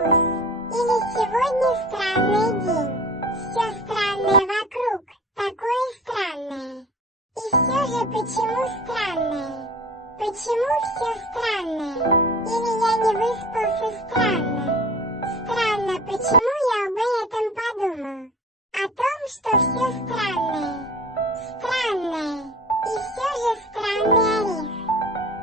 вкус. Или сегодня странный день. Все странное вокруг, такое странное. И все же почему странное? Почему все странное? Или я не выспался странно? Странно, почему я об этом подумал? О том, что все странное.